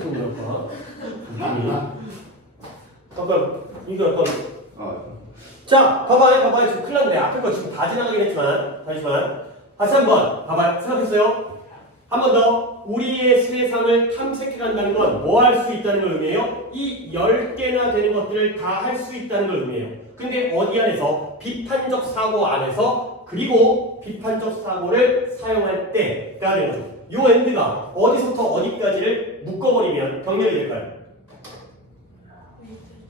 뭐랄까? 아까 이거 약간 자 봐봐요 지금 큰일 났네. 앞에 거 지금 다 지나가긴 했지만 다시 한번 봐봐요. 생각했어요? 한 번 더 우리의 세상을 탐색해 간다는 건 뭐 할 수 있다는 걸 의미해요? 이 10개나 되는 것들을 다 할 수 있다는 걸 의미해요. 근데 어디 안에서? 비판적 사고 안에서. 그리고 비판적 사고를 사용할 때가 되는 거죠. 요 엔드가 어디서부터 어디까지를 묶어버리면 병렬이 될까요?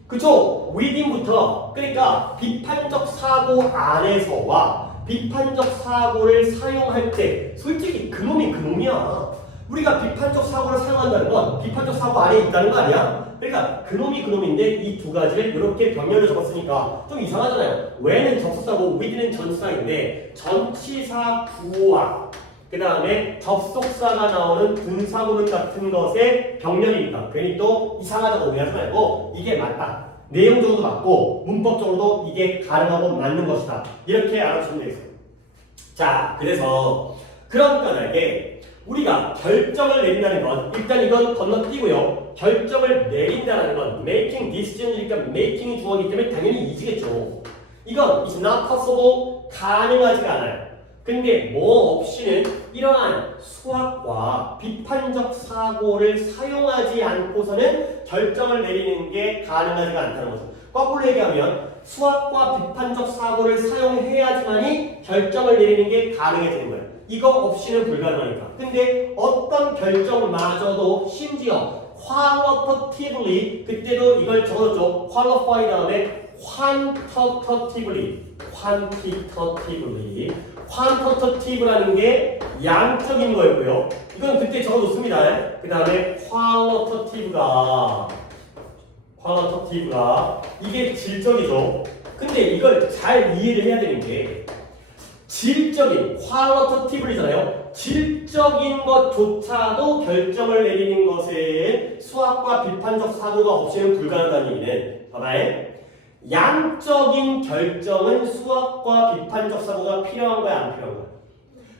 그쵸? within부터. 그러니까 비판적 사고 안에서와 비판적 사고를 사용할 때 솔직히 그놈이 그놈이야. 우리가 비판적 사고를 사용한다는 건 비판적 사고 안에 있다는 거 아니야? 그러니까 그놈이 그놈인데 이 두 가지를 이렇게 병렬로 적었으니까 좀 이상하잖아요. when은 접속사고 with는 전치사인데 전치사 구와 그 다음에 접속사가 나오는 분사구문 같은 것의 병렬이니까 괜히 또 이상하다고 오해하지 말고 이게 맞다. 내용적으로도 맞고 문법적으로도 이게 가능하고 맞는 것이다. 이렇게 알아주시면 되겠어요. 자, 그래서 그런 까닭에 우리가 결정을 내린다는 건 일단 이건 건너뛰고요. 결정을 내린다는 건 making decision이니까 making이 주어이기 때문에 당연히 이지겠죠. 이건 is not possible, 가능하지가 않아요. 근데 뭐 없이는 이러한 수학과 비판적 사고를 사용하지 않고서는 결정을 내리는 게 가능하지가 않다는 거죠. 거꾸로 얘기하면 수학과 비판적 사고를 사용해야지만이 결정을 내리는 게 가능해지는 거예요. 이거 없이는 불가능하니까. 근데 어떤 결정마저도 심지어 qualitatively, 그때도 이걸 적어줬죠. qualify 다음에 quantitative라는 게 양적인 거였고요. 이건 그때 적어놓습니다. 그 다음에 qualitative가 이게 질적이죠. 근데 이걸 잘 이해를 해야 되는 게 질적인 qualitative이잖아요. 질적인 것조차도 결정을 내리는 것에 수학과 비판적 사고가 없이는 불가능하다는 얘기는 봐봐요. 양적인 결정은 수학과 비판적 사고가 필요한 거야, 안 필요한 거야?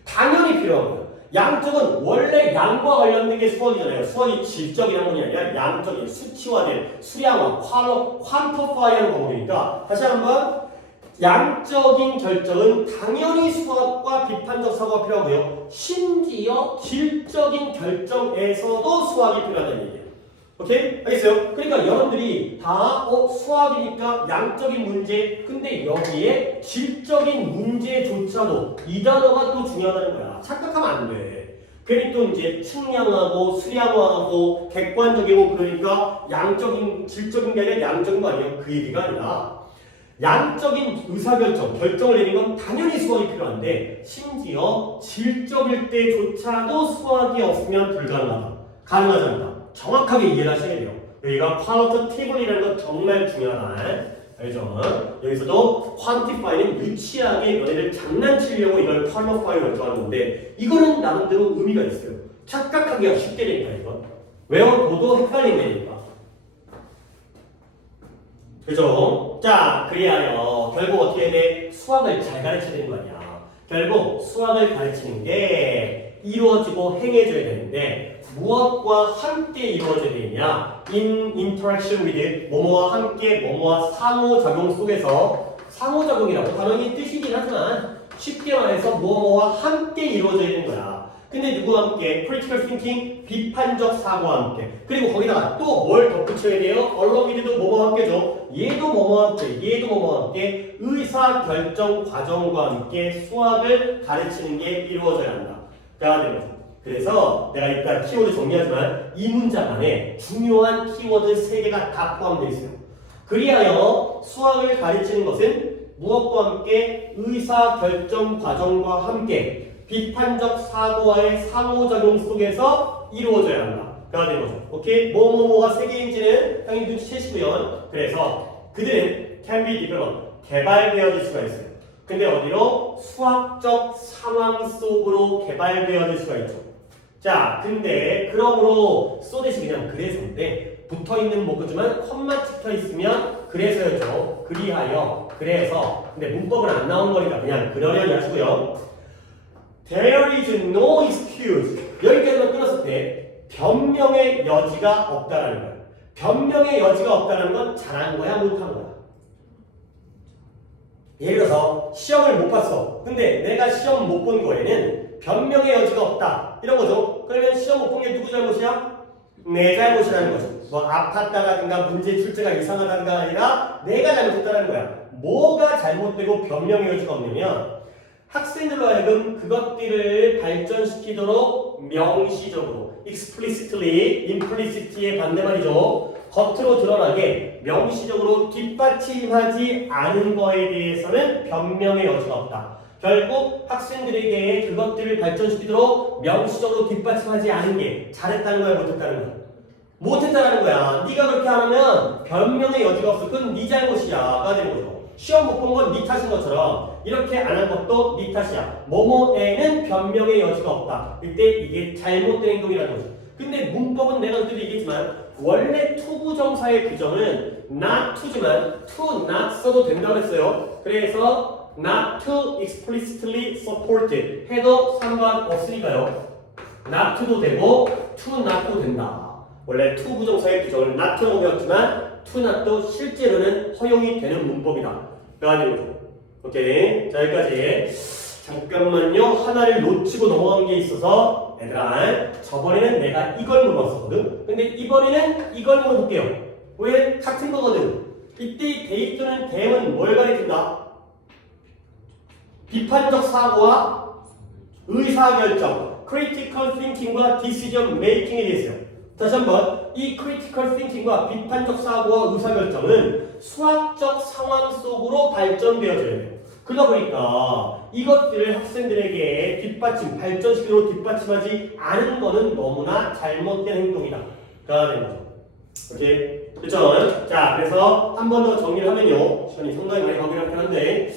당연히 필요한 거야. 양적은 원래 양과 관련된 게 수학이잖아요. 수학이 질적인 학문이 아니라 양적인 수치화된 수량화, 퀀터파이하는 과목이니까 다시 한번 양적인 결정은 당연히 수학과 비판적 사고가 필요하고요. 심지어 질적인 결정에서도 수학이 필요하다는 얘기예요. 오케이? 알겠어요? 그러니까 여러분들이 다 수학이니까 양적인 문제, 근데 여기에 질적인 문제조차도 이 단어가 또 중요하다는 거야. 착각하면 안 돼. 괜히 또 이제 측량하고 수량화하고 객관적이고 그러니까 양적인, 질적인 게 아니라 양적인 거 아니에요. 그 얘기가 아니라 양적인 의사결정, 결정을 내리는 건 당연히 수학이 필요한데 심지어 질적일 때조차도 수학이 없으면 불가능하다. 가능하지 않다. 정확하게 이해를 하셔야 돼요. 여기가 qualitative이라는 건 정말 중요하다. 알죠? 여기서도 quantify는 유치하게 너네를 장난치려고 이걸 qualify로 결정하는 건데 이거는 나름대로 의미가 있어요. 착각하기가 쉽게 되니까 이거. 외워둬도 헷갈리니까. 그죠? 자, 그리하여 결국 어떻게 해야 돼? 수학을 잘 가르쳐야 되는 거 아니야. 결국 수학을 가르치는 게 이루어지고 행해져야 되는데 무엇과 함께 이루어져야 되느냐? In interaction with 뭐뭐와 함께 뭐뭐와 상호작용 속에서 상호작용이라고 단어의 뜻이긴 하지만 쉽게 말해서 뭐뭐와 함께 이루어져야 되는 거야. 근데 누구와 함께? critical thinking, 비판적 사고와 함께. 그리고 거기다가 또 뭘 덧붙여야 돼요? 언론미디도 뭐뭐와 함께죠. 얘도 뭐뭐와 함께, 얘도 뭐뭐와 함께 의사결정 과정과 함께 수학을 가르치는 게 이루어져야 한다. 가 되는 거죠. 그래서 내가 일단 키워드 정리하지만 이 문장 안에 중요한 키워드 3개가 다 포함되어 있어요. 그리하여 수학을 가르치는 것은 무엇과 함께? 의사결정 과정과 함께 비판적 사고와의 상호작용 속에서 이루어져야 한다. 가 되는 거죠. 오케이? 뭐뭐뭐가 3개인지는 당연히 눈치채시고요. 그래서 그들은 can be developed, 개발되어질 수가 있어요. 근데 어디로? 수학적 상황 속으로 개발되어질 수가 있죠. 자, 근데 그러므로 쏘듯이 그냥 그래서인데 붙어있는 목표지만 컴마 찍혀 있으면 그래서였죠. 그리하여, 그래서. 근데 문법은 안 나온 거니까 그냥 그러려니 하시고요. There is no excuse. 여기까지만 끊었을 때 변명의 여지가 없다라는 거야. 변명의 여지가 없다는 건 잘한 거야, 못한 거야? 예를 들어서 시험을 못 봤어. 근데 내가 시험 못 본 거에는 변명의 여지가 없다. 이런 거죠. 그러면 시험 못 본 게 누구 잘못이야? 내 잘못이라는 거죠. 뭐 아팠다라든가 문제 출제가 이상하다가 아니라 내가 잘못했다는 거야. 뭐가 잘못되고 변명의 여지가 없냐면 학생들로 하여금 그것들을 발전시키도록 명시적으로 explicitly, implicit의 반대말이죠. 겉으로 드러나게 명시적으로 뒷받침하지 않은 거에 대해서는 변명의 여지가 없다. 결국 학생들에게 그것들을 발전시키도록 명시적으로 뒷받침하지 않은 게 잘했다는 거야, 못했다는 거야? 못했다는 거야. 네가 그렇게 안 하면 변명의 여지가 없어. 그건 네 잘못이야가 되는 거죠. 시험 못 본 건 네 탓인 것처럼 이렇게 안 한 것도 네 탓이야. 뭐뭐에는 변명의 여지가 없다. 그때 이게 잘못된 행동이라는 거죠. 근데 문법은 내가 그때도 얘기했지만 원래 투부정사의 규정은 not to지만 to not 써도 된다고 했어요. 그래서 not to explicitly supported 해도 상관없으니까요. not to도 되고 to not도 된다. 원래 to 부정사의 규정을 not to라고 배웠지만 to not도 실제로는 허용이 되는 문법이다. 가 되는 거죠. 오케이. 자, 여기까지. 잠깐만요. 하나를 놓치고 넘어간 게 있어서 얘들아, 저번에는 내가 이걸 물어봤었거든. 근데 이번에는 이걸 물어볼게요. 왜? 같은 거거든. 이때 대입 또는 대응은 뭘 가리킨다? 비판적 사고와 의사결정, critical thinking과 decision making에 대해서요. 다시 한번, 이 critical thinking과 비판적 사고와 의사결정은 수학적 상황 속으로 발전되어져야 돼요. 그러다 보니까 이것들을 학생들에게 뒷받침, 발전시키도록 뒷받침하지 않은 거는 너무나 잘못된 행동이다. 가 되는 거죠. 오케이? 그쵸? 자, 그래서 한 번 더 정리를 하면요. 시간이 상당히 많이 가긴 하긴 한데,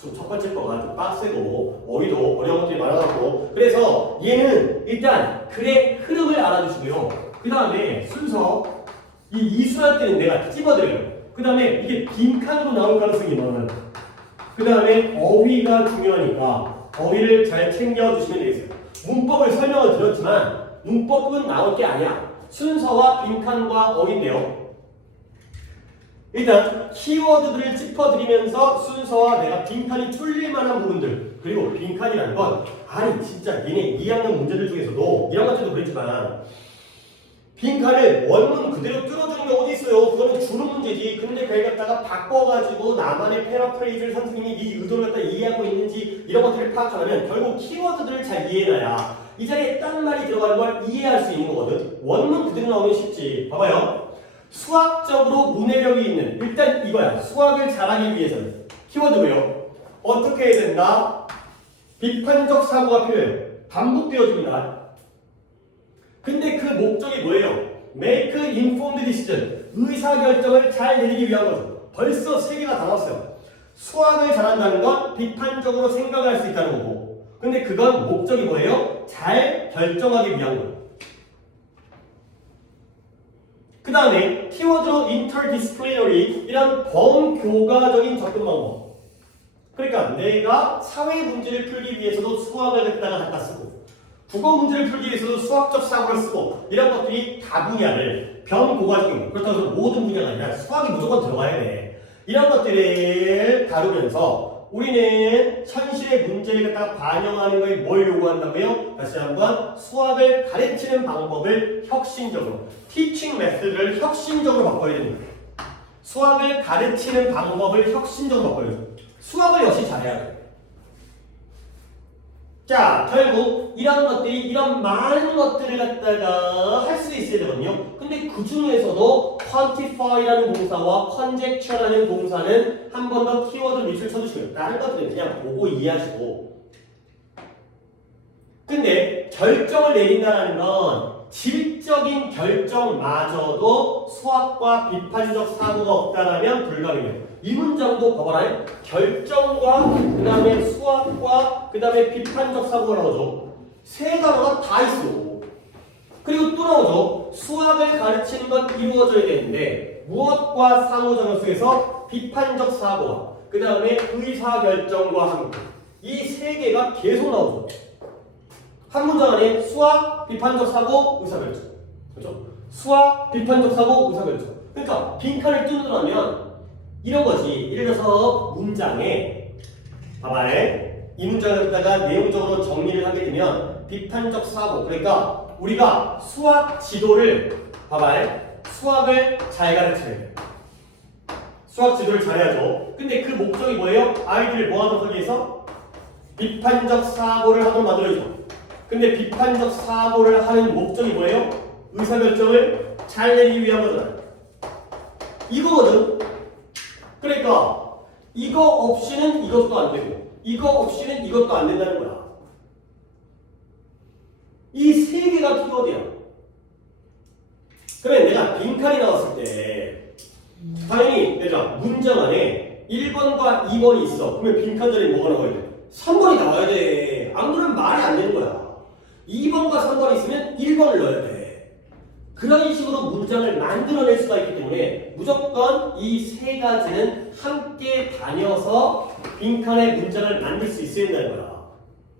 좀 첫 번째 거가 좀 빡세고, 어휘도 어려운 것들이 많아갖고, 그래서 얘는 일단 글의 흐름을 알아주시고요. 그 다음에 순서, 이 이수할 때는 내가 찝어드려요. 그 다음에 이게 빈칸으로 나올 가능성이 많아요. 그 다음에 어휘가 중요하니까 어휘를 잘 챙겨주시면 되겠어요. 문법을 설명을 드렸지만 문법은 나올 게 아니야. 순서와 빈칸과 어휘인데요. 일단 키워드들을 짚어드리면서 순서와 내가 빈칸이 뚫릴 만한 부분들, 그리고 빈칸이라는 건 아니 진짜 얘네 2학년 문제들 중에서도 1학년 때도 그랬지만 빈칸을 원문 그대로 뚫어주는 게 어디 있어요? 그거는 주는 문제지. 근데 그걸 갖다가 바꿔가지고 나만의 패러프레이즈를 선생님이 네 의도를 갖다 이해하고 있는지 이런 것들을 파악하려면 결국 키워드들을 잘 이해해놔야 이 자리에 딴 말이 들어가는 걸 이해할 수 있는 거거든. 원문 그대로 나오면 쉽지. 봐봐요. 수학적으로 문해력이 있는, 일단 이거야. 수학을 잘하기 위해서는 키워드고요. 어떻게 해야 된다? 비판적 사고가 필요해요. 반복되어집니다. 근데 그 목적이 뭐예요? Make informed decision. 의사결정을 잘 내리기 위한 거죠. 벌써 3개가 다 나왔어요. 수학을 잘한다는 건 비판적으로 생각을 할 수 있다는 거고, 근데 그건 목적이 뭐예요? 잘 결정하기 위한 거예요. 그 다음에 키워드로 interdisciplinary, 이런 범교과적인 접근 방법. 그러니까 내가 사회 문제를 풀기 위해서도 수학을 갖다 쓰고, 국어 문제를 풀기 위해서도 수학적 사고를 쓰고, 이런 것들이 다 분야를 병고가적인 거, 그렇다고 해서 모든 분야가 아니라 수학이 무조건 들어가야 돼. 이런 것들을 다루면서 우리는 현실의 문제를 갖다가 반영하는 거에 뭘 요구한다고요? 다시 한번 수학을 가르치는 방법을 혁신적으로, teaching method를 혁신적으로 바꿔야 됩니다. 수학을 가르치는 방법을 혁신적으로 바꿔야 돼요. 수학을 역시 잘해야 돼요. 자, 결국 이런 것들이, 이런 많은 것들을 갖다가 할 수 있어야 되거든요. 근데 그 중에서도 quantify라는 동사와 conjecture라는 동사는 한 번 더 키워드 밑줄 쳐주시고요. 다른 것들은 그냥 보고 이해하시고. 근데 결정을 내린다는 건 질적인 결정마저도 수학과 비판적 사고가 없다라면 불가능해요. 이 문장도 봐봐라. 결정과 그 다음에 수학과 그 다음에 비판적 사고가 나오죠. 세 단어가 다 있어. 그리고 또 나오죠. 수학을 가르치는 건 이루어져야 되는데 무엇과 상호작용 속에서 비판적 사고와 그 다음에 의사결정과 함께 이 세 개가 계속 나오죠. 한 문장 안에 수학, 비판적 사고, 의사결정. 그죠? 수학, 비판적 사고, 의사결정. 그러니까 빈칸을 뚫는다면 이런 거지. 예를 들어서 문장에 봐봐. 이 문장을 갖다가 내용적으로 정리를 하게 되면 비판적 사고. 그러니까 우리가 수학 지도를 봐봐. 수학을 잘 가르쳐야 돼. 수학 지도를 잘해야죠. 근데 그 목적이 뭐예요? 아이들을 뭐 하도록 하기 위해서? 비판적 사고를 하도록 만들어야죠. 근데 비판적 사고를 하는 목적이 뭐예요? 의사결정을 잘 내리기 위한 거잖아요. 이거거든. 그러니까 이거 없이는 이것도 안 되고 이거 없이는 이것도 안 된다는 거야. 이 세 개가 키워드야. 그러면 내가 빈칸이 나왔을 때 당연히 내가 문장 안에 1번과 2번이 있어. 그러면 빈칸 자리에 뭐가 나와야 돼? 3번이 나와야 돼. 안 그러면 말이 안 되는 거야. 2번과 3번이 있으면 1번을 넣어야 돼. 그런 식으로 문장을 만들어낼 수가 있기 때문에 무조건 이 세 가지는 함께 다녀서 빈칸에 문장을 만들 수 있어야 된다는 거야.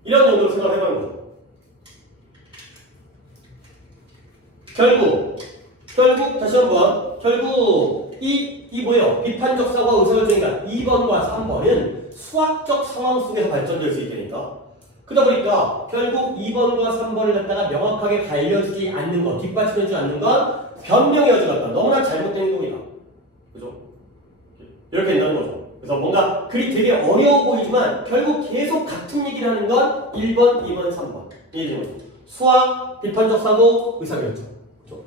이런 정도로 생각을 해보는 거죠. 결국 다시 한번 결국 이 뭐예요? 비판적 사고와 의사결정이니까 2번과 3번은 수학적 상황 속에서 발전될 수 있다니까. 그러다 보니까 결국 2번과 3번을 갖다가 명확하게 알려주지 않는 것, 뒷받침해주지 않는 건 변명의 여지가 없다. 너무나 잘못된 행동이다. 그죠? 이렇게 된다는 거죠. 그래서 뭔가 글이 되게 어려워 보이지만 결국 계속 같은 얘기를 하는 건 1번, 2번, 3번. 이게 수학, 비판적 사고, 의사결정. 그죠?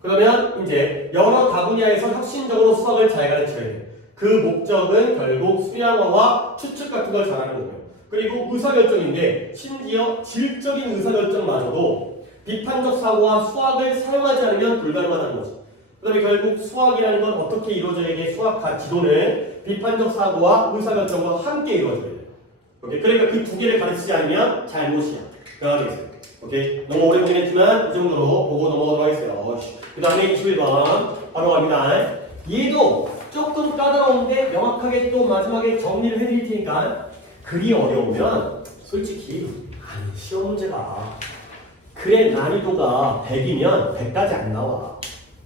그러면 이제 여러 다분야에서 혁신적으로 수학을 잘 가르쳐야 돼. 그 목적은 결국 수량화와 추측 같은 걸 잘하는 거고요. 그리고 의사결정인데 심지어 질적인 의사결정마저도 비판적 사고와 수학을 사용하지 않으면 불가능하다는 거죠. 그 다음에 결국 수학이라는 건 어떻게 이루어져야 돼? 수학 지도는 비판적 사고와 의사결정과 함께 이루어져야 돼. 오케이? 그러니까 그 두 개를 가르치지 않으면 잘못이야. 그러겠어요. 오케이? 너무 오래 보긴 했지만 이 정도로 보고 넘어가도록 하겠어요. 그 다음에 21번 바로 갑니다. 얘도 조금 까다로운데 명확하게 또 마지막에 정리를 해드릴 테니까 글이 어려우면 솔직히 시험 문제가 글의 난이도가 100이면 100까지 안 나와.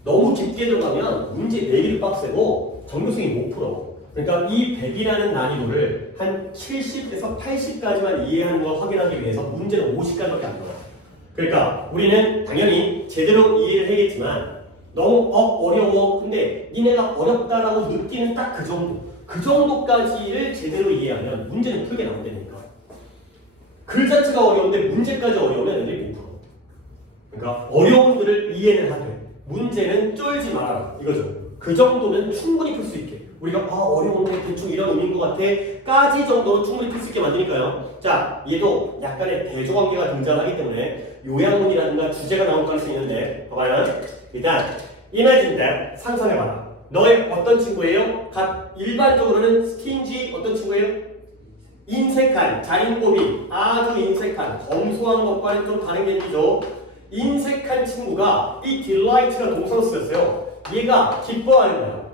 너무 깊게 들어가면 문제 내기도 빡세고 정교성이 못 풀어. 그러니까 이 100이라는 난이도를 한 70에서 80까지만 이해하는 걸 확인하기 위해서 문제는 50까지밖에 안 나와. 그러니까 우리는 당연히 제대로 이해를 해야겠지만 너무 어려워. 근데 니네가 어렵다라고 느끼는 딱 그 정도. 그 정도까지를 제대로 이해하면 문제는 풀게 나온다니까. 글 자체가 어려운데 문제까지 어려우면 애들이 못 풀어. 그러니까 어려운 글을 이해는 하되 문제는 쫄지 마라 이거죠. 그 정도는 충분히 풀 수 있게. 우리가 어려운데 대충 이런 의미인 것 같아 까지 정도로 충분히 풀 수 있게 만드니까요. 자, 얘도 약간의 대조관계가 등장하기 때문에 요약문이라든가 주제가 나올 가능성이 있는데 봐봐요. 일단 imagine that 상상해봐라. 너의 어떤 친구예요? 일반적으로는 스킨지 어떤 친구예요? 인색한, 자린고비, 아주 인색한, 검소한 것과는 좀 다른 얘기죠. 인색한 친구가 이 delight가 동사로 쓰였어요. 얘가 기뻐하는 거야.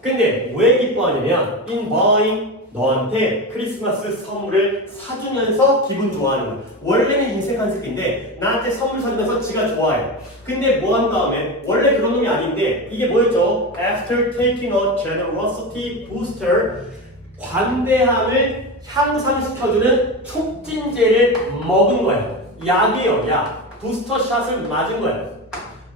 근데 왜 기뻐하냐면 in buying 너한테 크리스마스 선물을 사주면서 기분 좋아하는 거야. 원래는 인색한 새끼인데 나한테 선물 사주면서 지가 좋아해. 근데 뭐 한 다음에 원래 그런 놈이 아닌데 이게 뭐였죠? After taking a generosity booster 관대함을 향상시켜주는 촉진제를 먹은 거야. 약이에요, 약. 부스터샷을 맞은 거야.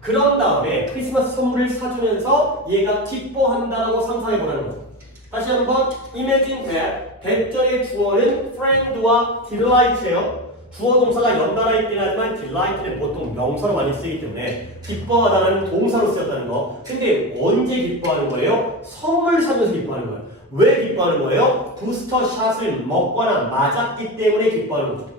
그런 다음에 크리스마스 선물을 사주면서 얘가 기뻐한다고 상상해보라는 거죠. 다시 한번 imagine that 대절의 주어는 friend와 delight예요. 주어 동사가 연달아 있긴 하지만 delight는 보통 명사로 많이 쓰이기 때문에 기뻐하다는 동사로 쓰였다는 거. 근데 언제 기뻐하는 거예요? 선물 사면서 기뻐하는 거예요. 왜 기뻐하는 거예요? 부스터 샷을 먹거나 맞았기 때문에 기뻐하는 거죠.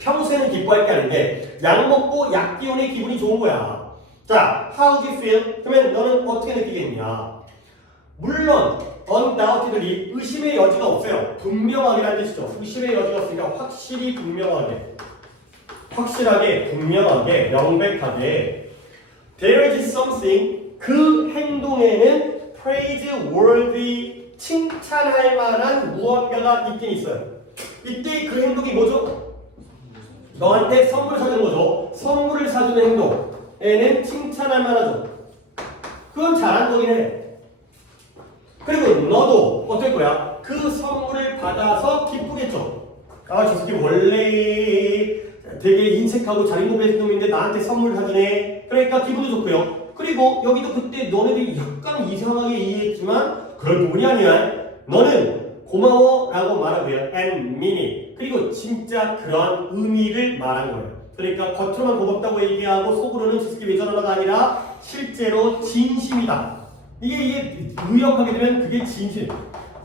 평소에는 기뻐할 게 아닌데 약 먹고 약 기운에 기분이 좋은 거야. 자, how do you feel? 그러면 너는 어떻게 느끼겠냐? 물론 undoubtedly 의심의 여지가 없어요. 분명하게라는 뜻이죠. 의심의 여지가 없으니까 확실히 분명하게, 확실하게, 분명하게, 명백하게 there is something 그 행동에는 praiseworthy 칭찬할 만한 무언가가 있긴 있어요. 이때 그 행동이 뭐죠? 너한테 선물을 사주는 거죠. 선물을 사주는 행동에는 칭찬할 만하죠. 그건 잘한 거긴 해. 그리고 너도 어떨 거야? 그 선물을 받아서 기쁘겠죠. 아, 저 새끼 원래 되게 인색하고 잘 공부했던 놈인데 나한테 선물을 사주네. 그러니까 기분도 좋고요. 그리고 여기도 그때 너네들이 약간 이상하게 이해했지만 그럴 부분이 아니야. 너는 고마워 라고 말하고요. and mean it. 그리고 진짜 그런 의미를 말하는 거예요. 그러니까 겉으로만 고맙다고 얘기하고 속으로는 저 새끼 왜 저러나가 아니라 실제로 진심이다. 이게 의역하게 되면 그게 진심.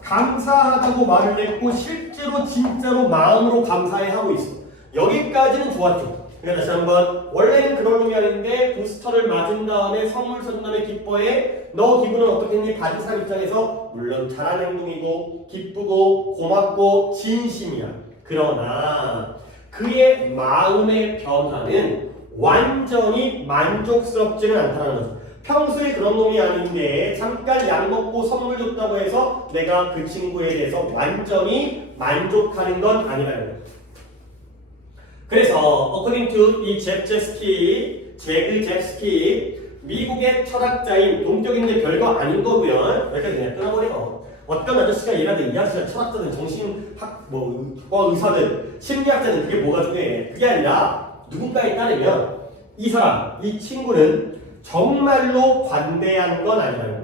감사하다고 말을 했고 실제로 진짜로 마음으로 감사해 하고 있어. 여기까지는 좋았죠. 그러니까 다시 한번 원래는 그런 놈이 아닌데 부스터를 맞은 다음에 선물 준 다음에 기뻐해. 너 기분은 어떻겠니? 받은 사람 입장에서 물론 잘한 행동이고 기쁘고 고맙고 진심이야. 그러나 그의 마음의 변화는 완전히 만족스럽지는 않다는 거죠. 평소에 그런 놈이 아닌데 잠깐 약 먹고 선물 줬다고 해서 내가 그 친구에 대해서 완전히 만족하는 건 아니라는 거예요. 그래서 according to 이 제그 잽스키 미국의 철학자인 동격인데 별거 아닌 거고요. 여기까지 그냥 끊어버려. 어떤 아저씨가 얘라든 이 아저씨가 철학자든 정신학 의사든 심리학자든 그게 뭐가 중요해. 그게 아니라 누군가에 따르면 이 사람, 이 친구는 정말로 관대한 건 아니라는 거예요.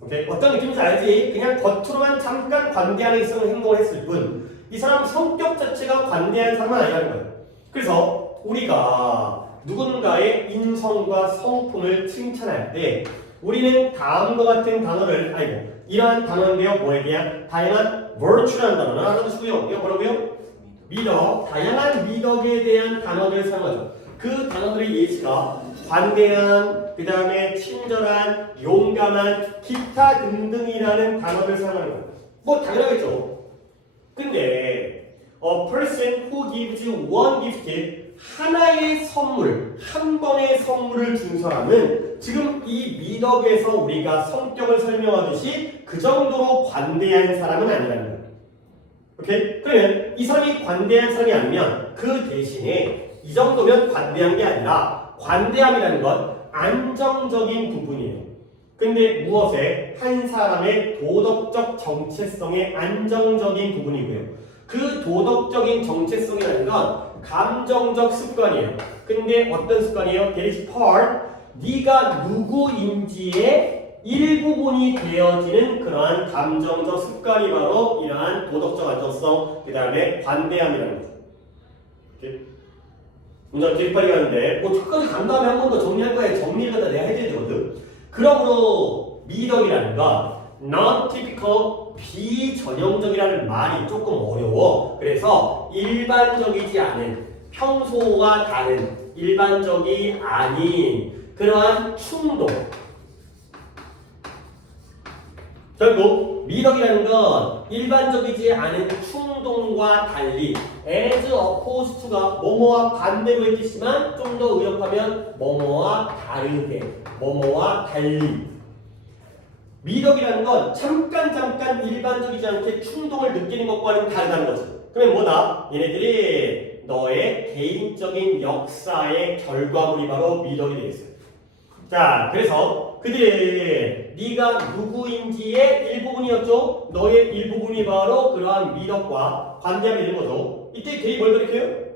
오케이? 어떤 느낌인지 알지? 그냥 겉으로만 잠깐 관대하게 쓰는 행동을 했을 뿐 이 사람 성격 자체가 관대한 사람은 아니라는 거예요. 그래서 우리가 누군가의 인성과 성품을 칭찬할 때 우리는 다음과 같은 단어를 이러한 단어인데요. 뭐에 대한 다양한 virtue라는 단어는 알아두시고요. 이거 뭐라고요? 미덕, 다양한 미덕에 대한 단어들을 사용하죠. 그 단어들의 예시가 관대한, 그 다음에 친절한, 용감한, 기타 등등이라는 단어를 사용하는 거예요. 뭐 당연하겠죠. 근데 a person who gives one gift, 하나의 선물, 한 번의 선물을 준 사람은 지금 이 미덕에서 우리가 성격을 설명하듯이 그 정도로 관대한 사람은 아니라는 거예요. 오케이? 그러면 이 사람이 관대한 사람이 아니면 그 대신에 이 정도면 관대한 게 아니라 관대함이라는 건 안정적인 부분이에요. 근데 무엇에? 한 사람의 도덕적 정체성의 안정적인 부분이고요. 그 도덕적인 정체성이라는 건 감정적 습관이에요. 근데 어떤 습관이에요? That is part. 네가 누구인지의 일부분이 되어지는 그러한 감정적 습관이 바로 이러한 도덕적 안정성, 그 다음에 관대함이라는 거죠. 오케이? 문장 되게 빨리 가는데 뭐 끝까지 간 다음에 한 번 더 정리할 거야. 정리를 갖다 내가 해줘야 되거든. 그러므로 미덕이라는 건 non-typical, 비전형적이라는 말이 조금 어려워. 그래서 일반적이지 않은, 평소와 다른, 일반적이 아닌 그러한 충동. 결국 미덕이라는 건 일반적이지 않은 충동과 달리 as opposed to가 뭐뭐와 반대로 했지만 좀 더 의역하면 뭐뭐와 다르게, 뭐뭐와 달리. 미덕이라는 건 잠깐 일반적이지 않게 충동을 느끼는 것과는 다르다는 거죠. 그러면 뭐다? 얘네들이 너의 개인적인 역사의 결과물이 바로 미덕이 되겠어요. 자, 그래서 그들의 네가 누구인지의 일부분이었죠. 너의 일부분이 바로 그러한 미덕과 관계함이 되는 거죠. 이때 걔이 뭘 가리켜요?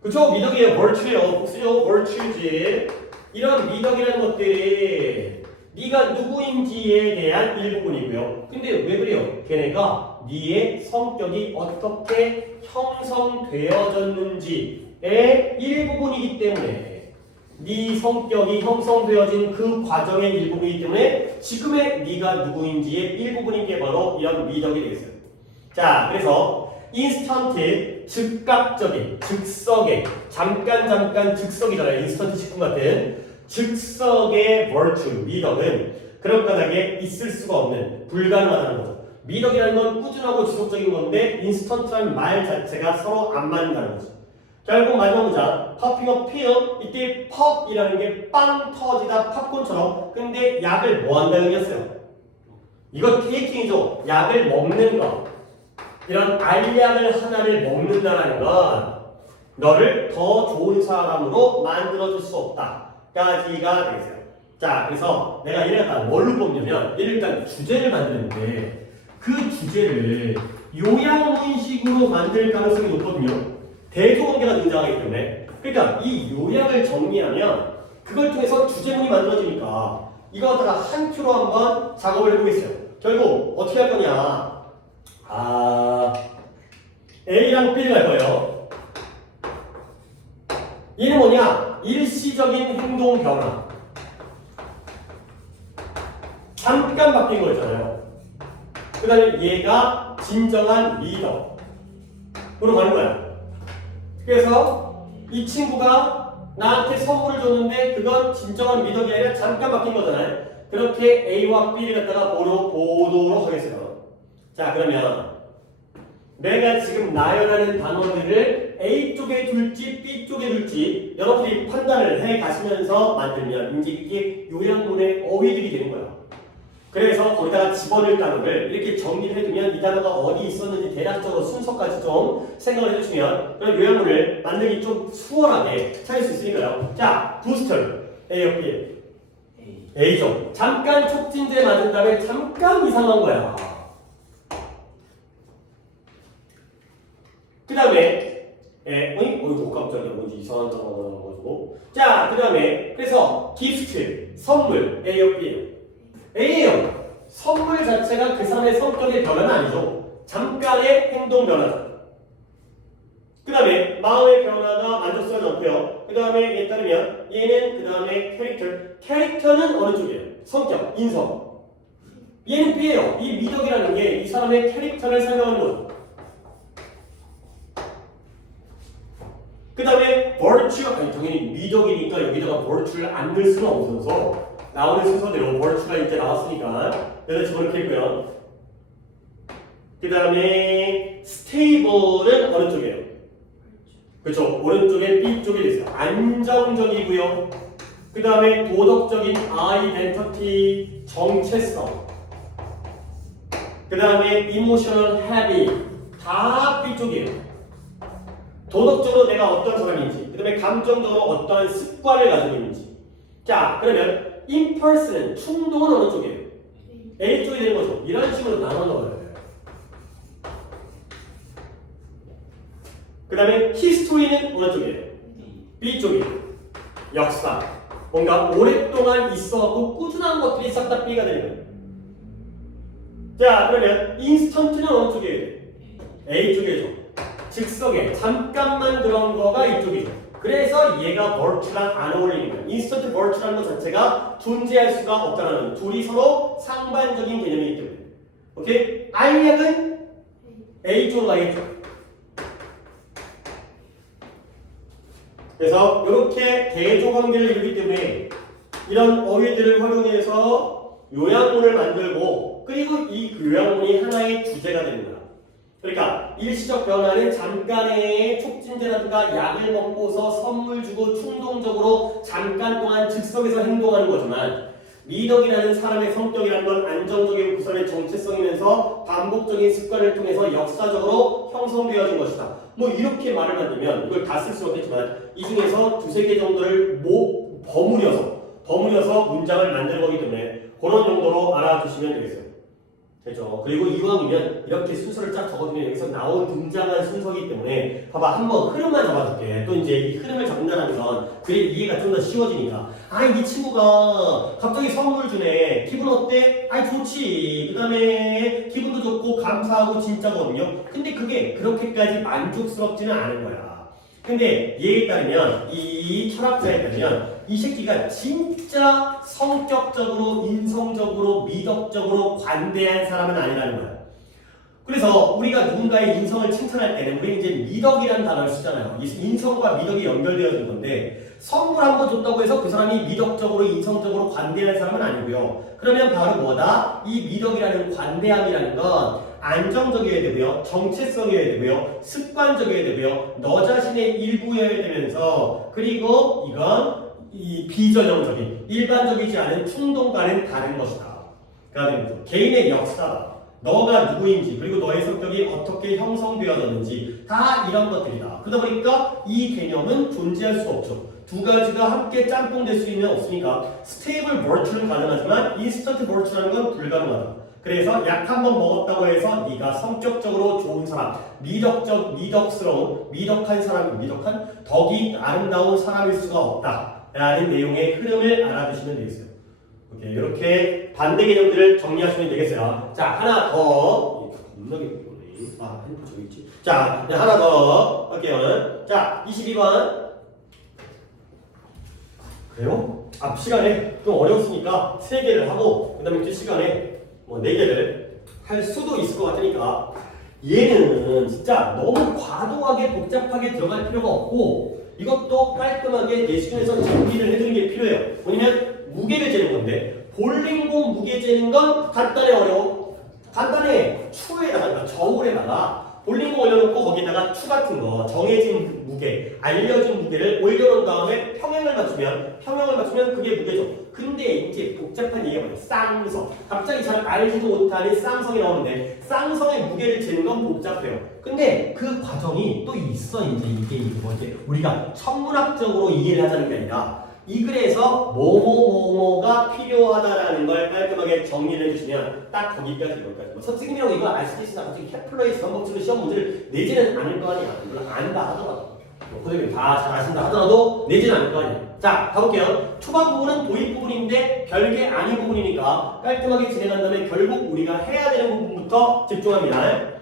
그쵸? 미덕이에요. virtue예요. 복수죠. virtue지. 이런 미덕이라는 것들이 네가 누구인지에 대한 일부분이고요. 근데 왜 그래요? 걔네가 네의 성격이 어떻게 형성되어졌는지의 일부분이기 때문에 네 성격이 형성되어진 그 과정의 일부분이기 때문에 지금의 네가 누구인지의 일부분인 게 바로 이런 미덕이 되겠어요. 자, 그래서 인스턴트, 즉각적인, 즉석의, 잠깐 즉석이잖아요. 인스턴트 직분 같은 즉석의 virtue, 미덕은 그럭가닥에 있을 수가 없는, 불가능하다는 거죠. 미덕이라는 건 꾸준하고 지속적인 건데 인스턴트라는 말 자체가 서로 안 맞는다는 거죠. 결국 마지막 문장, popping a pill. 이때 pop이라는 게 빵 터지다 팝콘처럼. 근데 약을 뭐 한다는 얘기였어요? 이거 테이킹이죠. 약을 먹는 거. 이런 알약을 하나를 먹는다는 건 너를 더 좋은 사람으로 만들어줄 수 없다. 까지가 되겠어요. 자, 그래서 내가 이래가 뭘로 뽑냐면 일단 주제를 만드는데 그 주제를 요약문식으로 만들 가능성이 높거든요. 대조관계가 등장하기 때문에. 그러니까 이 요약을 정리하면 그걸 통해서 주제문이 만들어지니까 이거 갖다가 한 표로 한번 작업을 해보겠어요. 결국 어떻게 할 거냐. A랑 B를 갈 거예요. 얘는 뭐냐? 일시적인 행동 변화. 잠깐 바뀐 거였잖아요. 그 다음에 얘가 진정한 리더로 가는 거야. 그래서 이 친구가 나한테 선물을 줬는데 그건 진정한 리더가 아니라 잠깐 바뀐 거잖아요. 그렇게 A와 B를 갖다가 보도록 하겠어요. 자, 그러면 내가 지금 나열하는 단어들을 A 쪽에 둘지 B 쪽에 둘지 여러분들이 판단을 해 가시면서 만들면 이제 이게 요약문의 어휘들이 되는 거야. 그래서 거기다가 집어넣을 단어를 이렇게 정리를 해두면 이 단어가 어디 있었는지 대략적으로 순서까지 좀 생각을 해주시면 그런 요약문을 만들기 좀 수월하게 찾을 수 있으니까요. 자, 부스터 A요, B. A죠. 잠깐 촉진제 맞은 다음에 잠깐 이상한 거야. 그 다음에 어이구 깜짝이야. 뭔지 이상한 단어가 나와가지고. 자, 그 다음에 그래서 기프트, 선물 A요, B예요. A예요. 선물 자체가 그 사람의 성격의 변화는 아니죠. 잠깐의 행동 변화다. 그 다음에 마음의 변화가 만족스러워하지 않고요. 그 다음에 얘에 따르면 얘는 그 다음에 캐릭터는 어느 쪽이에요? 성격, 인성. 얘는 B예요. 이 미덕이라는 게 이 사람의 캐릭터를 설명하는 거죠. 그 다음에 virtue, 아니 당연히 미덕이니까 여기다가 virtue를 안 넣을 수는 없어서 나오는 순서대로 virtue가 이제 나왔으니까 여기다 집어넣겠고요. 그 다음에 stable은 어느 쪽이에요? 그렇죠. 오른쪽에 B 쪽에 있어요. 안정적이고요. 그 다음에 도덕적인 identity, 정체성. 그 다음에 emotional heavy, 다 B 쪽이에요. 도덕적으로 내가 어떤 사람인지, 그 다음에 감정적으로 어떠한 습관을 가지고 있는지. 자, 그러면 impulse는 충동은 어느 쪽이에요? A 쪽이 되는 거죠. 이런 식으로 나눠 넣어요. 그 다음에 history는 어느 쪽이에요? B 쪽이에요. 역사. 뭔가 오랫동안 있어갖고 꾸준한 것들이 싹 다 B가 되는 거예요. 자, 그러면 instant는 어느 쪽이에요? A 쪽이죠. 즉석에 잠깐만 그런 거가 이쪽이죠. 그래서 얘가 virtue랑 안 어울리는 거예요. instant virtue라는 것 자체가 존재할 수가 없다는 둘이 서로 상반적인 개념이기 때문에. 오케이? 알약은 A 쪽으로 가겠죠. 그래서 이렇게 대조관계를 이루기 때문에 이런 어휘들을 활용해서 요약문을 만들고 그리고 이 요약문이 하나의 주제가 되는 거야. 그러니까 일시적 변화는 잠깐의 촉진제라든가 약을 먹고서 선물 주고 충동적으로 잠깐 동안 즉석에서 행동하는 거지만 미덕이라는 사람의 성격이라는 건 안정적이고 그 사람의 정체성이면서 반복적인 습관을 통해서 역사적으로 형성되어진 것이다. 뭐 이렇게 말을 만들면 이걸 다 쓸 수는 없겠지만 이 중에서 두세 개 정도를 버무려서 문장을 만드는 거기 때문에 그런 정도로 알아주시면 되겠어요. 되죠. 그리고 이왕이면 이렇게 순서를 쫙 적어두면 여기서 나온 등장한 순서이기 때문에 봐봐 한번 흐름만 잡아줄게. 또 이제 이 흐름을 잡는다는 건 그게 이해가 좀 더 쉬워지니까 이 친구가 갑자기 선물 주네. 기분 어때? 좋지. 그 다음에 기분도 좋고 감사하고 진짜거든요. 근데 그게 그렇게까지 만족스럽지는 않은 거야. 근데 얘에 따르면 이 철학자에 따르면 이 새끼가 진짜 성격적으로 인성적으로 미덕적으로 관대한 사람은 아니라는 거야. 그래서 우리가 누군가의 인성을 칭찬할 때는 우리는 이제 미덕이라는 단어를 쓰잖아요. 인성과 미덕이 연결되어진 건데 선물 한 번 줬다고 해서 그 사람이 미덕적으로 인성적으로 관대한 사람은 아니고요. 그러면 바로 뭐다? 이 미덕이라는 관대함이라는 건 안정적이어야 되고요. 정체성이어야 되고요. 습관적이어야 되고요. 너 자신의 일부여야 되면서 그리고 이건 이 비전형적인 일반적이지 않은 충동과는 다른 것이다. 그러니까 개인의 역사다. 너가 누구인지 그리고 너의 성격이 어떻게 형성되어졌는지 다 이런 것들이다. 그러다 보니까 이 개념은 존재할 수 없죠. 두 가지가 함께 짬뽕될 수 있는 없으니까 스테이블 버추는 가능하지만 인스턴트 버추라는 건 불가능하다. 그래서 약 한 번 먹었다고 해서 네가 성격적으로 좋은 사람, 미덕스러운, 미덕한 사람, 미덕한 덕이 아름다운 사람일 수가 없다라는 내용의 흐름을 알아두시면 되겠어요. 오케이, 이렇게 반대 개념들을 정리하시면 되겠어요. 자, 하나 더. 겁나게 보네. 아, 핸드폰 저기 있지. 자, 하나 더 할게요. 자, 22번. 그래요? 앞 시간에 좀 어려웠으니까 3개를 하고, 그 다음에 뒷 시간에 뭐 4개를 할 수도 있을 것 같으니까 얘는 진짜 너무 과도하게 복잡하게 들어갈 필요가 없고 이것도 깔끔하게 예시중에서 정리를 해주는 게 필요해요. 뭐냐면 무게를 재는 건데 볼링공 무게 재는 건 간단해 어려워? 간단해. 추에다가 그러니까 저울에다가 볼링공 올려놓고 거기다가 추 같은 거 정해진 무게, 알려진 무게를 올려놓은 다음에 평형을 맞추면 그게 무게죠. 근데 이제 복잡한 얘기가 뭐냐? 쌍성. 갑자기 잘 알지도 못하는 쌍성이 나오는데 쌍성의 무게를 재는 건 복잡해요. 근데 그 과정이 또 있어. 이제 이게 우리가 천문학적으로 이해를 하자는 게 아니라 이 글에서 뭐뭐뭐뭐가 필요하다라는 걸 깔끔하게 정리를 해주시면 딱 거기까지 여기까지. 선생님이라고 이거 알 수도 있으나 갑자기 케플러의 전법칙으로 시험 문제를 내지는 않을 거 아니야. 물론 안다 하더라도. 선생님 다 잘 아신다 하더라도 내지는 않을 거 아니야. 자, 가볼게요. 초반 부분은 도입 부분인데 별게 아닌 부분이니까 깔끔하게 진행한 다음에 결국 우리가 해야 되는 부분부터 집중합니다.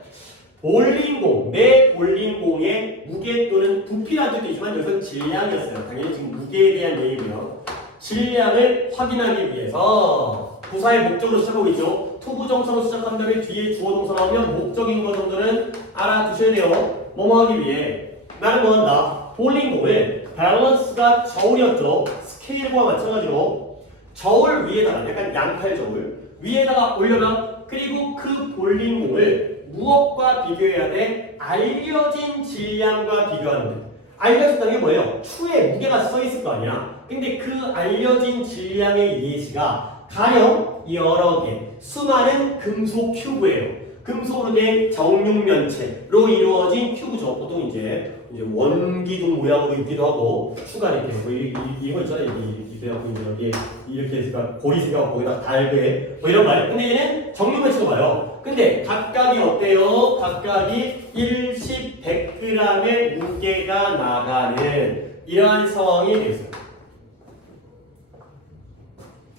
볼링공, 내 볼링공의 무게 또는 부피라는 뜻도 있지만 여기서 질량이었어요. 당연히 지금 무게에 대한 얘기고요. 질량을 확인하기 위해서 부사의 목적으로 시작하고 있죠. 투부정사로 시작한 다음에 뒤에 주어동사 나오면 목적인 거 정도는 알아두셔야 돼요. 뭐뭐 하기 위해 나는 뭐 한다? 볼링공을 밸런스가 저울이었죠. 스케일과 마찬가지로 저울 위에다가 약간 양팔 저울 위에다가 올려놔. 그리고 그 볼링공을 무엇과 비교해야 돼? 알려진 질량과 비교하는 데. 알려졌다는 게 뭐예요? 추에 무게가 써있을 거 아니야. 근데 그 알려진 질량의 예시가 가령 여러 개, 수많은 금속 큐브예요. 금속으로 된 정육면체로 이루어진 큐브죠. 보통 이제 원기둥 모양으로 있기도 하고 추가 이렇게 뭐 이거 있잖아요. 이렇게 하고 이제 여기 이렇게 해서 고리 생겨서 거기다 달게 뭐 이런 말. 근데 얘는 정육면체로 봐요. 근데 각각이 어때요? 각각이 1십 100g의 무게가 나가는 이러한 상황이 되겠어요.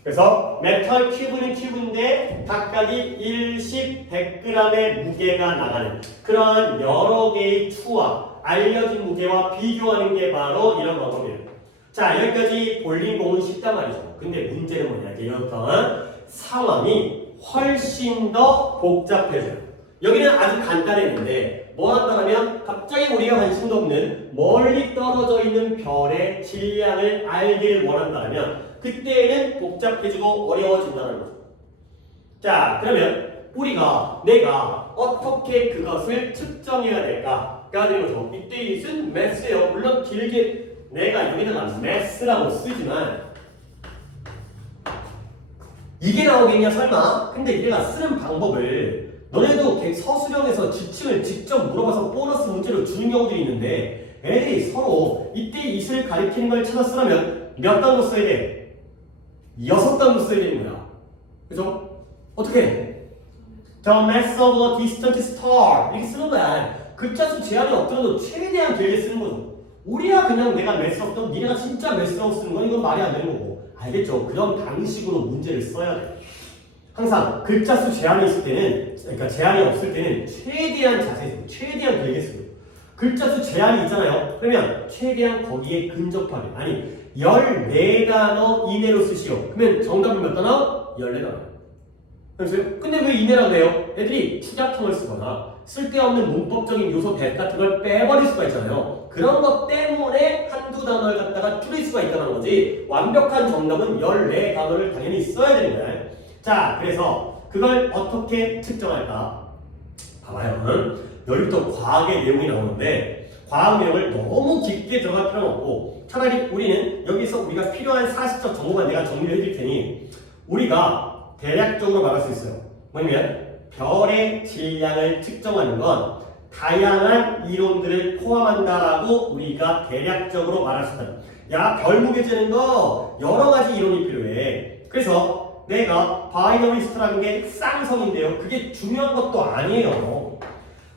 그래서 메탈 큐브는 큐브인데 각각이 1십 100g의 무게가 나가는 그러한 여러 개의 추와 알려진 무게와 비교하는 게 바로 이런 방법이에요. 자, 여기까지 볼링공은 쉽단 말이죠. 근데 문제는 뭐냐? 이렇던 상황이 훨씬 더 복잡해져요. 여기는 아주 간단했는데 뭐 한다면 갑자기 우리가 관심도 없는 멀리 떨어져 있는 별의 질량을 알기를 원한다면 그때는 복잡해지고 어려워진다는 거죠. 자, 그러면 내가 어떻게 그것을 측정해야 될까가 되는 거죠. 이때 이것은 매스예요. 물론 길게 내가 여기다가 매스라고 쓰지만 이게 나오겠냐 설마? 근데 얘가 쓰는 방법을 너네도 서술형에서 지침을 직접 물어봐서 보너스 문제로 주는 경우들이 있는데 애들이 서로 이때 이슬 가리키는 걸 찾아 쓰려면 몇 단어 써야 돼? 6단어 써야 되는 거야. 그죠? 어떻게 해? The mass of a distant star 이렇게 쓰는 거야. 글자 수 제한이 없더라도 최대한 길게 쓰는 거죠. 우리야 그냥 내가 매스 없던 니네가 진짜 매스라고 쓰는 건 이건 말이 안 되는 거고. 알겠죠? 그런 방식으로 문제를 써야 돼. 항상 글자 수 제한이 있을 때는, 그러니까 제한이 없을 때는 최대한 자세히 쓰고 최대한 길게 쓰고 글자 수 제한이 있잖아요. 그러면 최대한 거기에 근접하게 아니 14단어 이내로 쓰시오. 그러면 정답은 몇 단어? 14단어. 그래서요? 근데 왜 이내라고 해요? 애들이 추잡형을 쓰거나 쓸데없는 문법적인 요소 대 같은 걸 빼버릴 수가 있잖아요. 그런 것 때문에 한두 단어를 갖다가 줄일 수가 있다는 거지 완벽한 정답은 14단어를 당연히 써야 되는 거야. 자, 그래서 그걸 어떻게 측정할까? 봐봐요. 여기부터 과학의 내용이 나오는데 과학 내용을 너무 깊게 들어갈 필요는 없고 차라리 우리는 여기서 우리가 필요한 사실적 정보만 내가 정리를 해줄 테니 우리가 대략적으로 말할 수 있어요. 뭐냐면 별의 질량을 측정하는 건 다양한 이론들을 포함한다라고 우리가 대략적으로 말할 수 있다. 야, 별 무게 재는 거 여러 가지 이론이 필요해. 그래서 내가 바이너리 스타라는 게 쌍성인데요. 그게 중요한 것도 아니에요.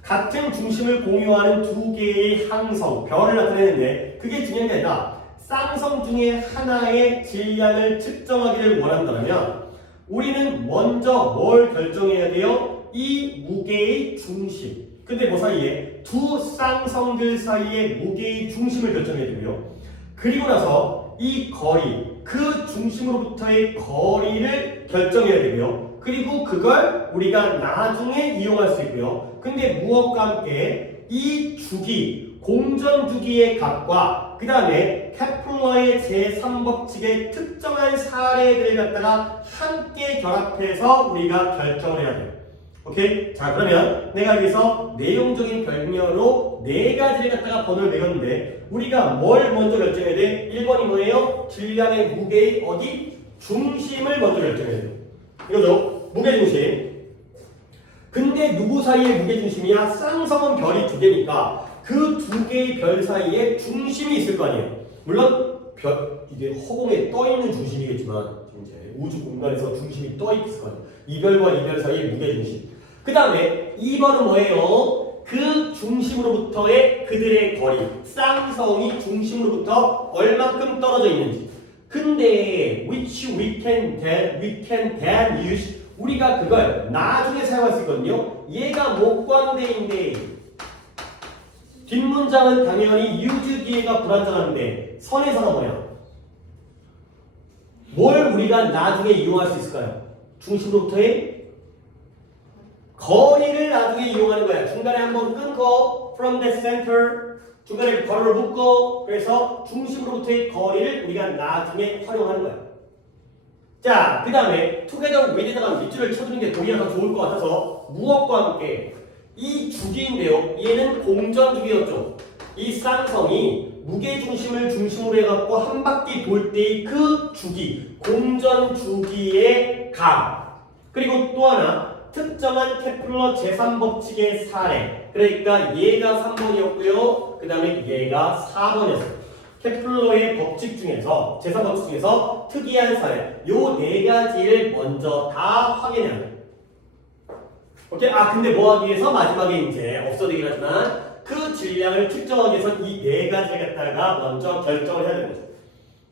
같은 중심을 공유하는 두 개의 항성, 별을 나타내는데 그게 중요한 게 아니라 쌍성 중에 하나의 질량을 측정하기를 원한다면 우리는 먼저 뭘 결정해야 돼요? 이 무게의 중심. 근데 뭐 사이에? 두 쌍성들 사이의 무게의 중심을 결정해야 되고요. 그리고 나서 이 거리, 그 중심으로부터의 거리를 결정해야 되고요. 그리고 그걸 우리가 나중에 이용할 수 있고요. 근데 무엇과 함께 이 주기, 공전 주기의 값과 그 다음에 케플러의 제3법칙의 특정한 사례들을 갖다가 함께 결합해서 우리가 결정을 해야 돼요. 오케이? 자, 그러면 내가 여기서 내용적인 별명으로 네 가지를 갖다가 번호를 매겼는데 우리가 뭘 먼저 결정해야 돼? 1번이 뭐예요? 질량의 무게의 어디? 중심을 먼저 결정해야 돼요. 이거죠? 무게중심. 근데 누구 사이의 무게중심이야? 쌍성은 별이 두 개니까 그 두 개의 별 사이에 중심이 있을 거 아니에요. 물론 이게 허공에 떠 있는 중심이겠지만 이제 우주 공간에서 중심이 떠 있을 거 아니에요. 이 별과 이 별 사이의 무게중심. 그 다음에 2번은 뭐예요? 그 중심으로부터의 그들의 거리, 쌍성이 중심으로부터 얼만큼 떨어져 있는지. 근데 which we can then use, 우리가 그걸 나중에 사용할 수 있거든요. 얘가 목관대인데 뒷문장은 당연히 use 뒤에가 불완전한데 선에서가 뭐야? 뭘 우리가 나중에 이용할 수 있을까요? 중심으로부터의 거리를 나중에 이용하는 거야. 중간에 한번 끊고 from the center, 중간에 괄호를 묶고 그래서 중심으로부터의 거리를 우리가 나중에 활용하는 거야. 자, 그 다음에 together with에다가 밑줄을 쳐주는 게 동의가 더 좋을 것 같아서 무엇과 함께 이 주기인데요. 얘는 공전주기였죠. 이 쌍성이 무게중심을 중심으로 해갖고 한 바퀴 돌 때의 그 주기, 공전주기의 값. 그리고 또 하나 특정한 케플러 제3법칙의 사례. 그러니까 얘가 3번이었고요. 그 다음에 얘가 4번이었어요. 케플러의 법칙 중에서 제3법칙 중에서 특이한 사례. 요 네 가지를 먼저 다 확인해야 돼요. 오케이? 아, 근데 뭐 하기 위해서 마지막에 이제 없어지긴 하지만 그 질량을 측정하기 위해서 이 네 가지를 갖다가 먼저 결정을 해야 되는 거죠.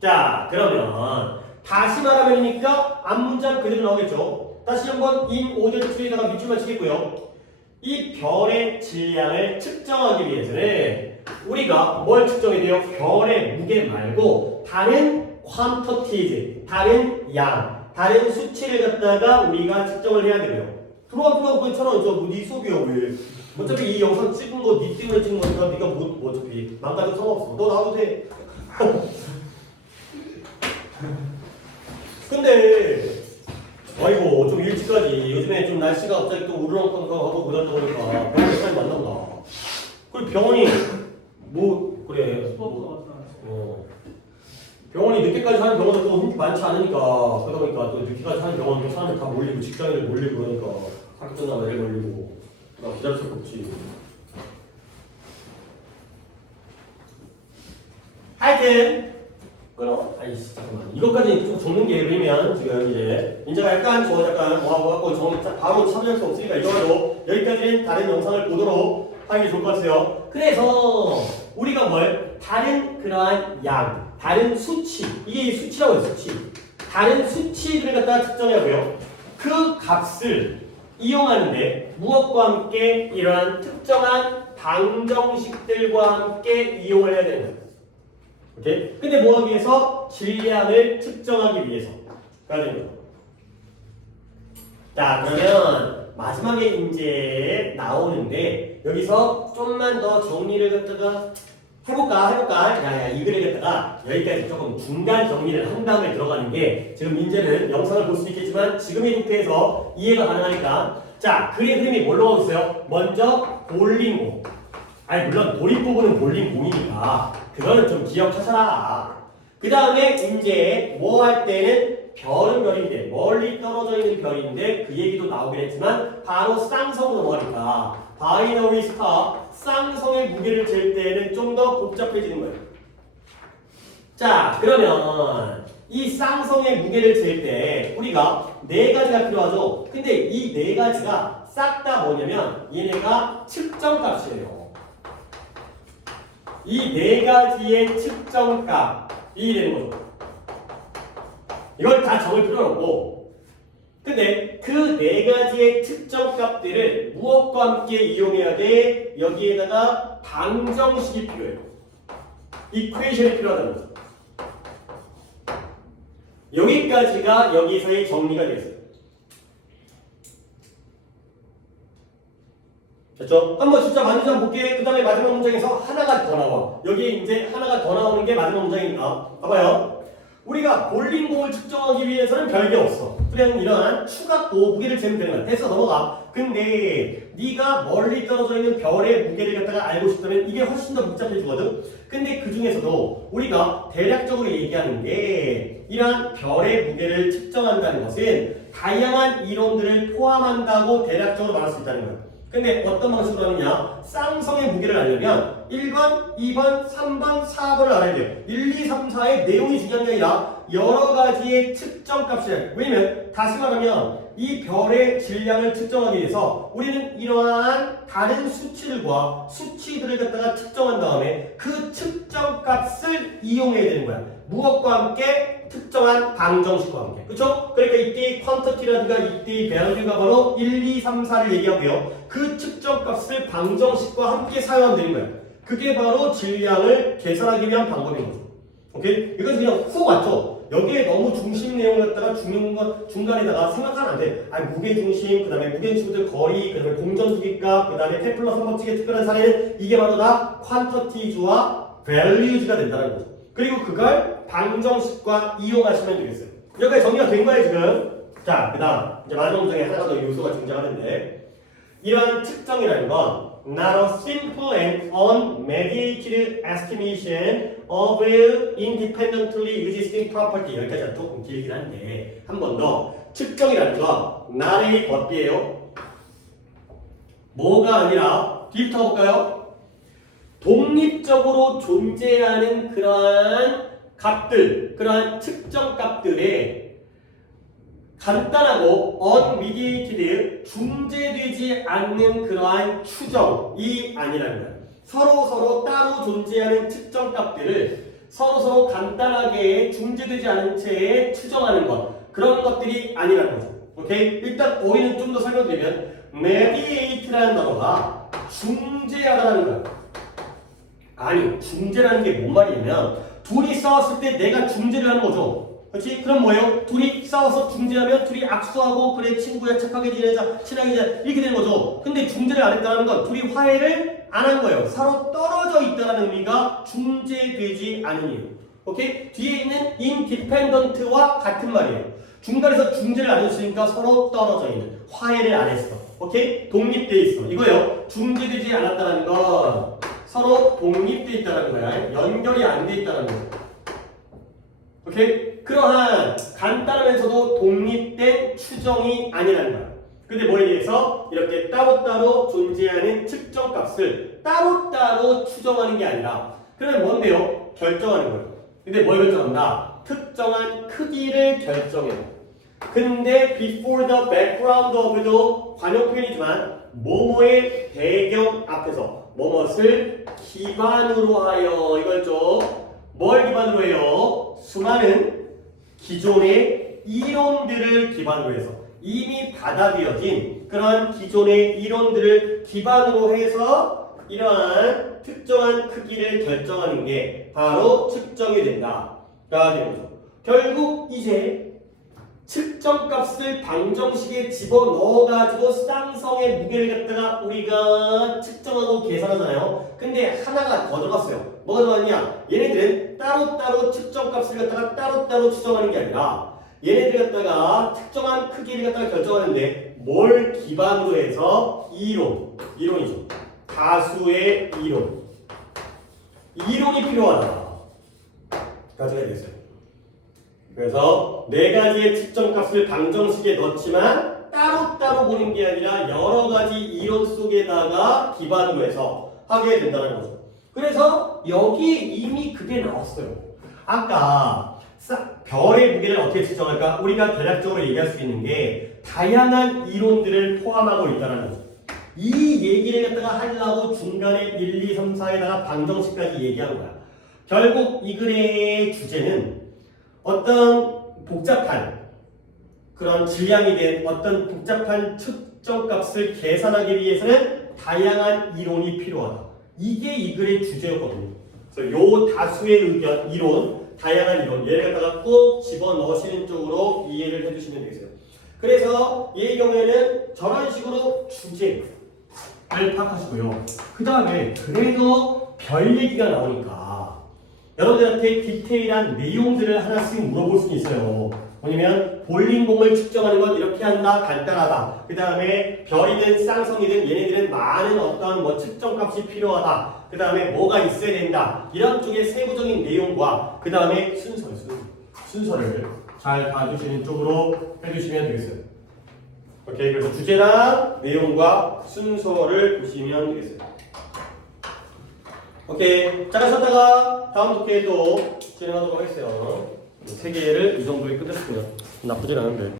자, 그러면 다시 말하면이니까 앞문장 그대로 나오겠죠. 다시 한번 in order to에다가 밑줄만 치겠고요. 이 별의 질량을 측정하기 위해서는 우리가 뭘 측정해야 돼요? 별의 무게 말고 다른 quantities, 다른 양, 다른 수치를 갖다가 우리가 측정을 해야 되고요. 들어와 그처럼 네 수업이야 왜? 어차피 이 영상 찍은 거 네 때문에 찍은 거니까 네가 뭐 어차피 망가져도 상관없어. 너 나와도 돼. 근데 아이고 좀 일찍까지 요즘에 좀 날씨가 갑자기 또 우르렁텅텅하고 그러다 보니까 병원에 사람이 만난다. 그리고 병원이 뭐 그래 병원이 늦게까지 사는 병원은 또 많지 않으니까 그러다 보니까 또 늦게까지 사는 병원도 사람들 다 몰리고 직장인들 몰리고 그러니까 학교 끝나면 애들 몰리고 나 기다릴 수가 없지. 하여튼 그럼 아이씨 잠깐만 이것까지 좀 적는 게 왜냐면 지금 이제 인자가 약간 뭐하고 갖고 바로 참여할 수 없으니까 이거로 여기까지는 다른 영상을 보도록 하는 게 좋을 것 같아요. 그래서 우리가 뭘 다른 그러한 양, 다른 수치, 이게 수치라고 해요. 수치. 다른 수치들을 갖다가 측정하고요. 그 값을 이용하는데 무엇과 함께 이러한 특정한 방정식들과 함께 이용을 해야 되는 거예요. 오케이? 근데 뭐 하기 위해서? 질량을 측정하기 위해서. 그래야 되는 거예요. 자, 그러면 마지막에 이제 나오는데 여기서 좀만 더 정리를 갖다가 해볼까? 야, 이 글을 갖다가 여기까지 조금 중간 정리를 한 다음에 들어가는 게 지금 민재는 영상을 볼 수 있겠지만 지금의 상태에서 이해가 가능하니까 자, 글의 흐름이 뭘로 가고 있어요? 먼저 볼링공. 아니 물론 도입 부분은 볼링공이니까 그거는 좀 기억하셔라. 그 다음에 이제 뭐 할 때는 별은 별인데 멀리 떨어져 있는 별인데 그 얘기도 나오긴 했지만 바로 쌍성으로 넘어가니까 바이너리 스타 쌍성의 무게를 잴 때는 좀 더 복잡해지는 거예요. 자, 그러면 이 쌍성의 무게를 잴 때 우리가 네 가지가 필요하죠. 근데 이 네 가지가 싹 다 뭐냐면 얘네가 측정값이에요. 이 네 가지의 측정값이 되는 거죠. 이걸 다 적을 필요는 없고, 근데 그 네 가지의 측정값들을 무엇과 함께 이용해야 돼? 여기에다가 방정식이 필요해요. 이퀘이션이 필요하다는 거죠. 여기까지가 여기서의 정리가 되겠어요. 됐죠? 한번 진짜 만들자 한번 볼게. 그 다음에 마지막 문장에서 하나가 더 나와. 여기 이제 하나가 더 나오는 게 마지막 문장이니까. 봐봐요. 우리가 볼링공을 측정하기 위해서는 별게 없어. 그냥 이러한 추각고 무게를 재면 되는 거야. 됐어, 넘어가. 근데 네가 멀리 떨어져 있는 별의 무게를 갖다가 알고 싶다면 이게 훨씬 더 복잡해지거든. 근데 그 중에서도 우리가 대략적으로 얘기하는 게 이러한 별의 무게를 측정한다는 것은 다양한 이론들을 포함한다고 대략적으로 말할 수 있다는 거야. 근데 어떤 방식으로 하느냐? 쌍성의 무게를 알려면 1번, 2번, 3번, 4번을 알아야 돼요. 1, 2, 3, 4의 내용이 중요한 게 아니라 여러 가지의 측정값이에요. 왜냐면 다시 말하면 이 별의 질량을 측정하기 위해서 우리는 이러한 다른 수치들을 갖다가 측정한 다음에 그 측정값을 이용해야 되는 거야. 무엇과 함께? 특정한 방정식과 함께. 그렇죠? 그러니까 이때의 퀀터티라든가 이때의 밸류가 바로 1, 2, 3, 4를 얘기하고요. 그 측정값을 방정식과 함께 사용하면 되는 거예요. 그게 바로 질량을 계산하기 위한 방법인 거죠. 오케이? 이건 그냥 훅 왔죠? 여기에 너무 중심 내용을 갖다가 중간에다가 생각하면 안 돼. 아니, 무게중심, 그 다음에 무게중심들 거리, 그 다음에 공전두기값, 그 다음에 테플러 선법칙의 특별한 사례는 이게 바로 다 퀀터티즈와 밸류즈가 된다는 거죠. 그리고 그걸 방정식과 이용하시면 되겠어요. 여기까지 정리가 된 거예요, 지금. 자, 그 다음 이제 마지막 문장에 하나가 더 요소가 등장하는데 이러한 측정이라는 건 not a simple and unmediated estimation of independently existing property. 여기까지는 조금 길긴 한데 한 번 더. 측정이라는 건 not a but이에요. 뭐가 아니라 뒤부터 볼까요? 독립적으로 존재하는 그러한 값들, 그러한 측정값들에 간단하고 unmediated, 중재되지 않는 그러한 추정이 아니라는 거예요. 서로 따로 존재하는 측정값들을 서로 간단하게 중재되지 않은 채에 추정하는 것, 그런 것들이 아니라는 거죠. 오케이? 일단 우리는 좀 더 설명드리면 mediate라는 단어가 중재하다는 거예요. 아니, 중재라는 게 뭔 말이냐면 둘이 싸웠을 때 내가 중재를 하는 거죠. 그렇지? 그럼 뭐예요? 둘이 싸워서 중재하면 둘이 악수하고 그래 친구야 착하게 지내자 친하게 지내자 이렇게 되는 거죠. 근데 중재를 안 했다는 건 둘이 화해를 안 한 거예요. 서로 떨어져 있다는 의미가 중재되지 않은 이유. 오케이? 뒤에 있는 independent와 같은 말이에요. 중간에서 중재를 안 했으니까 서로 떨어져 있는, 화해를 안 했어. 오케이? 독립돼 있어. 이거요. 중재되지 않았다는 건 서로 독립돼 있다는 거야. 연결이 안 돼 있다는 거야. 오케이? 그러한 간단하면서도 독립된 추정이 아니라는 거야. 근데 뭐에 대해서 이렇게 따로따로 존재하는 측정값을 따로따로 추정하는 게 아니라 그러면 뭔데요? 결정하는 거예요. 근데 뭘 결정한다? 특정한 크기를 결정해요. 근데 before the background of도 관용 표현이지만 뭐뭐의 배경 앞에서 뭐뭇을 기반으로 하여 이걸 좀 뭘 기반으로 해요? 수많은 기존의 이론들을 기반으로 해서 이미 받아들여진 그러한 기존의 이론들을 기반으로 해서 이러한 특정한 크기를 결정하는 게 바로 측정이 된다가 되는 거죠. 결국 이제 측정값을 방정식에 집어넣어가지고 쌍성의 무게를 갖다가 우리가 측정하고 계산하잖아요. 근데 하나가 더 들어갔어요. 뭐가 들어갔냐? 얘네들은 따로따로 측정값을 갖다가 따로따로 추정하는 게 아니라 얘네들 갖다가 특정한 크기를 갖다가 결정하는데 뭘 기반으로 해서 이론이죠. 다수의 이론이 필요하다. 가져야 되겠어요. 그래서 네 가지의 측정값을 방정식에 넣지만 따로따로 보는 게 아니라 여러 가지 이론 속에다가 기반으로 해서 하게 된다는 거죠. 그래서 여기 이미 그게 나왔어요. 아까 별의 무게를 어떻게 측정할까? 우리가 대략적으로 얘기할 수 있는 게 다양한 이론들을 포함하고 있다는 거죠. 이 얘기를 갖다가 하려고 중간에 1, 2, 3, 4에다가 방정식까지 얘기한 거야. 결국 이 글의 주제는 어떤 복잡한 그런 질량이 된 어떤 복잡한 측정값을 계산하기 위해서는 다양한 이론이 필요하다. 이게 이 글의 주제였거든요. 그래서 요 다수의 의견, 이론, 다양한 이론 얘를 갖다가 꼭 집어넣으시는 쪽으로 이해를 해주시면 되겠어요. 그래서 얘의 경우에는 저런 식으로 주제를 파악하시고요. 그 다음에 그래도 별 얘기가 나오니까 여러분들한테 디테일한 내용들을 하나씩 물어볼 수 있어요. 뭐냐면 볼링공을 측정하는 건 이렇게 한다, 간단하다. 그 다음에 별이든 쌍성이든 얘네들은 많은 어떤 뭐 측정값이 필요하다. 그 다음에 뭐가 있어야 된다. 이런 쪽의 세부적인 내용과 그 다음에 순서를 잘 봐주시는 쪽으로 해주시면 되겠어요. 오케이, 그래서 주제랑 내용과 순서를 보시면 되겠어요. 오케이, 잠깐 쉬었다가 다음 독해도 진행하도록 하겠어요. 3개를 이 정도에 끝냈어요. 나쁘진 않은데.